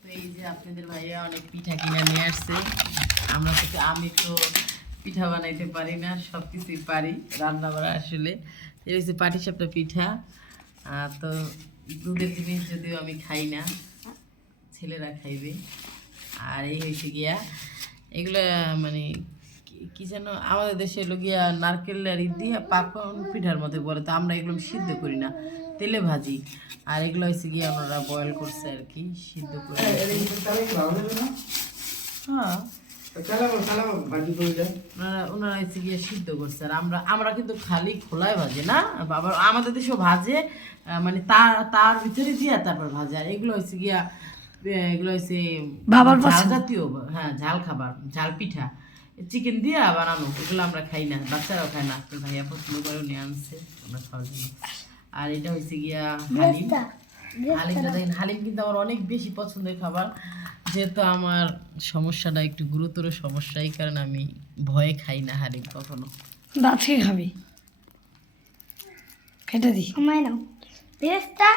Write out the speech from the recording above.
তো এই যে আপনাদের ভাইয়া অনেক পিঠা কিনে নিয়ে আসছে। আমি তো পিঠা বানাইতে পারি না, সব কিছুই পারি রান্না করা আসলে। এই হচ্ছে পাটিসাপটা পিঠা। তো দুধের জিনিস যদিও আমি খাই না, ছেলেরা খাইবে। আর এই হয়েছে গিয়া এগুলা মানে কি যেন আমাদের দেশে এলো গিয়া নারকেল আর ই দিয়ে পাকন পিঠার মধ্যে বলে, তো আমরা এগুলো সিদ্ধ করি না, তেলে ভাজি। আর এগুলো হচ্ছে গিয়ে ওনারা বয়েল করছে আর কি, সিদ্ধ করে। হ্যাঁ, ওনারা হচ্ছে গিয়ে সিদ্ধ করছে। আর আমরা কিন্তু খালি খোলায় ভাজে না, আবার আমাদের দেশেও ভাজে, মানে তার তার ভিতরে দিয়ে তারপর ভাজে। আর এগুলো হচ্ছে গিয়া এগুলো হচ্ছে ঝাল জাতীয়, হ্যাঁ ঝাল খাবার, ঝাল পিঠা চিকেন দিয়ে বানানো। এগুলো আমরা খাই না, বাচ্চারাও খায় না। তো ভাইয়া পছন্দ করে নিয়ে আনছে আমরা খাওয়ার জন্য। আর এটা হচ্ছে গিয়া হালিম। হালিমটা দেখেন, হালিম কিন্তু আমার অনেক বেশি পছন্দের খাবার। যেহেতু আমার সমস্যাটা একটু গুরুতর সমস্যা, এই কারণে আমি ভয়ে খাই না হালিম কখনো। দাঁতকে খাবি, কেটে দি। আমায় নাও পেস্তা